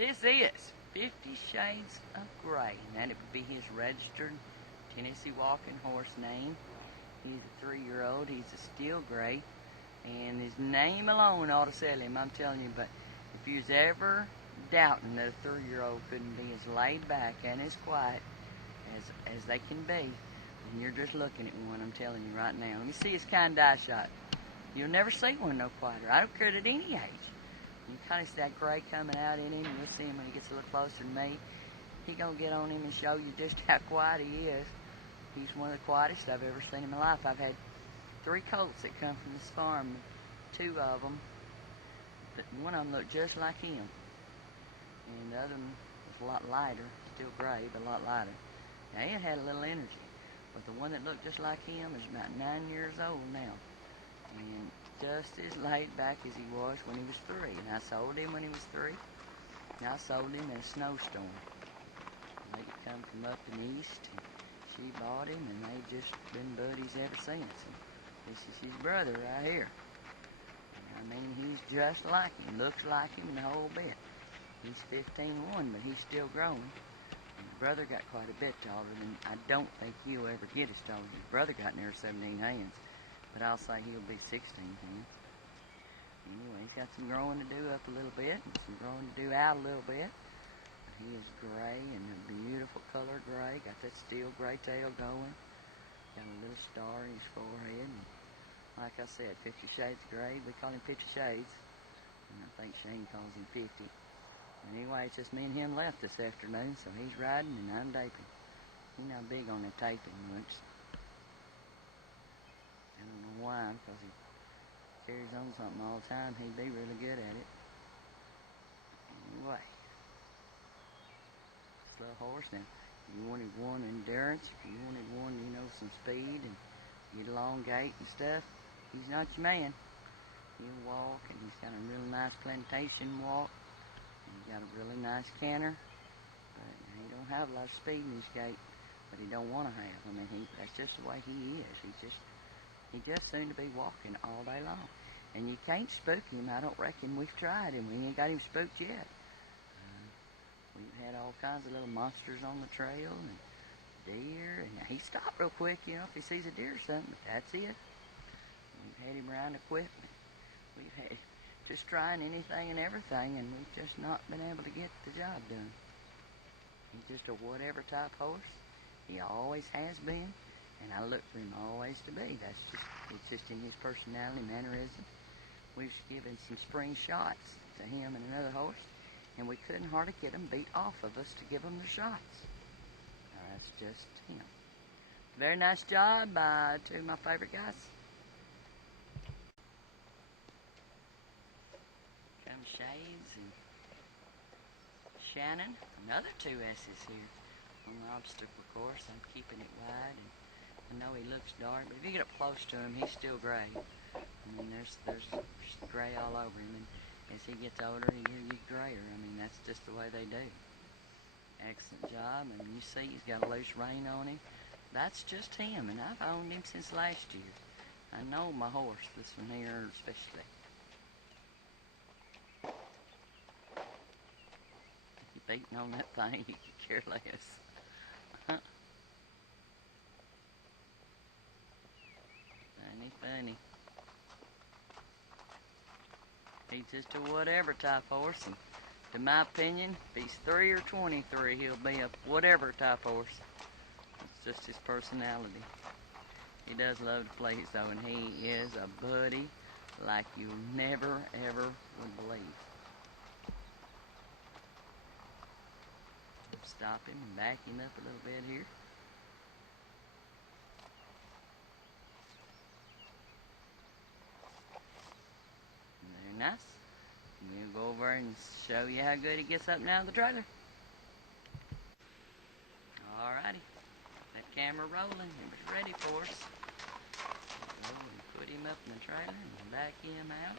This is 50 Shades of Gray, and that would be his registered Tennessee walking horse name. He's a 3-year-old. He's a steel gray, and his name alone ought to sell him, I'm telling you. But if you're ever doubting that a 3-year-old couldn't be as laid back and as quiet as they can be, and you're just looking at one, I'm telling you right now. Let me see his kind eye shot. You'll never see one no quieter. I don't care at any age. You kind of see that gray coming out in him. You'll see him when he gets a little closer to me. He gonna get on him and show you just how quiet he is. He's one of the quietest I've ever seen in my life. I've had 3 colts that come from this farm. 2 of them, but one of them looked just like him, and the other one was a lot lighter, still gray, but a lot lighter. Now, it had a little energy, but the one that looked just like him is about 9 years old now, and just as laid back as he was when he was 3. And I sold him when he was 3, and I sold him in a snowstorm. A lady come from up in the east, and she bought him, and they've just been buddies ever since. And this is his brother right here. I mean, he's just like him, looks like him the whole bit. He's 15-1, but he's still growing. And his brother got quite a bit taller than, I don't think he'll ever get as tall. His brother got near 17 hands, but I'll say he'll be 16 hands. Anyway, he's got some growing to do up a little bit, and some growing to do out a little bit. But he is gray, and a beautiful color gray. Got that steel gray tail going. Got a little star in his forehead. And like I said, 50 Shades of Gray. We call him 50 Shades. And I think Shane calls him 50. Anyway, it's just me and him left this afternoon, so he's riding and I'm daping. He's not big on the taping much. I don't know why, because he carries on something all the time. He'd be really good at it. Anyway, this little horse now. If you wanted one endurance, if you wanted one, you know, some speed and get a long gait and stuff, he's not your man. He'll walk, and he's got a real nice plantation walk. And he's got a really nice canter. But he don't have a lot of speed in his gait, but he don't want to have. I mean, that's just the way he is. He just seemed to be walking all day long. And you can't spook him. I don't reckon we've tried him. We ain't got him spooked yet. We've had all kinds of little monsters on the trail, and deer, and he stopped real quick, you know, if he sees a deer or something, but that's it. We've had him around equipment. We've had just trying anything and everything, and we've just not been able to get the job done. He's just a whatever type horse. He always has been, and I look for him always to be. It's just in his personality, mannerism. We've given some spring shots to him and another horse, and we couldn't hardly get them beat off of us to give them the shots. That's just him. Very nice job by 2 of my favorite guys. Come Shades and Shannon. Another 2 S's here on the obstacle course. I'm keeping it wide, and I know he looks dark, but if you get up close to him, he's still gray. I mean, there's gray all over him, and as he gets older, he'll get grayer. I mean, that's just the way they do. Excellent job, and you see he's got a loose rein on him. That's just him, and I've owned him since last year. I know my horse, this one here especially. If you're beating on that thing, you could care less. Funny. He's just a whatever type horse, and to my opinion, if he's 3 or 23, he'll be a whatever type horse. It's just his personality. He does love to please, though, and he is a buddy like you never, ever would believe. Stop him and back him up a little bit here. Very nice. We'll go over and show you how good he gets up now in the trailer. Alrighty. That camera rolling. It was ready for us. So we put him up in the trailer and back him out.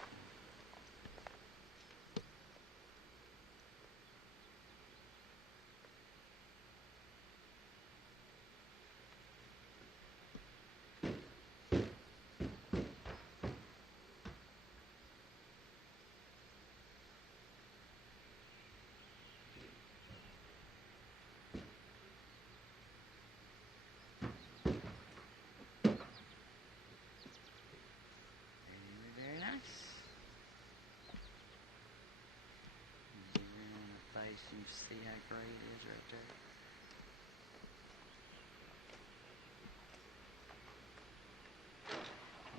You see how gray it is right there.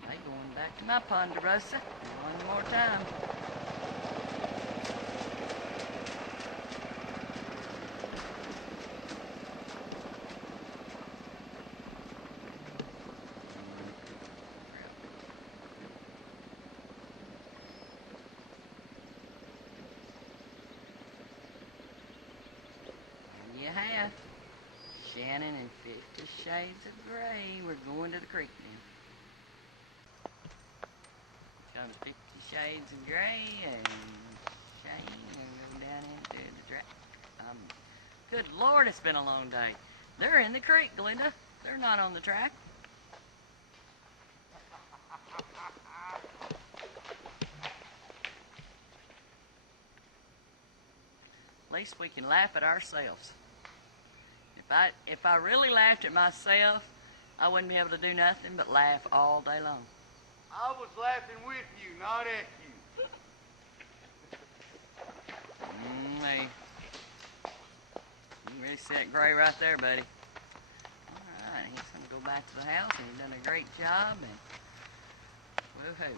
They going back to my Ponderosa one more time. You have Shannon and 50 Shades of Grey. We're going to the creek now. Comes 50 Shades of Grey and Shane and go down into the track. Good Lord, it's been a long day. They're in the creek, Glenda. They're not on the track. At least we can laugh at ourselves. If I really laughed at myself, I wouldn't be able to do nothing but laugh all day long. I was laughing with you, not at you. Hey. You really set Gray right there, buddy. Alright, he's going to go back to the house, and he's done a great job, and woohoo.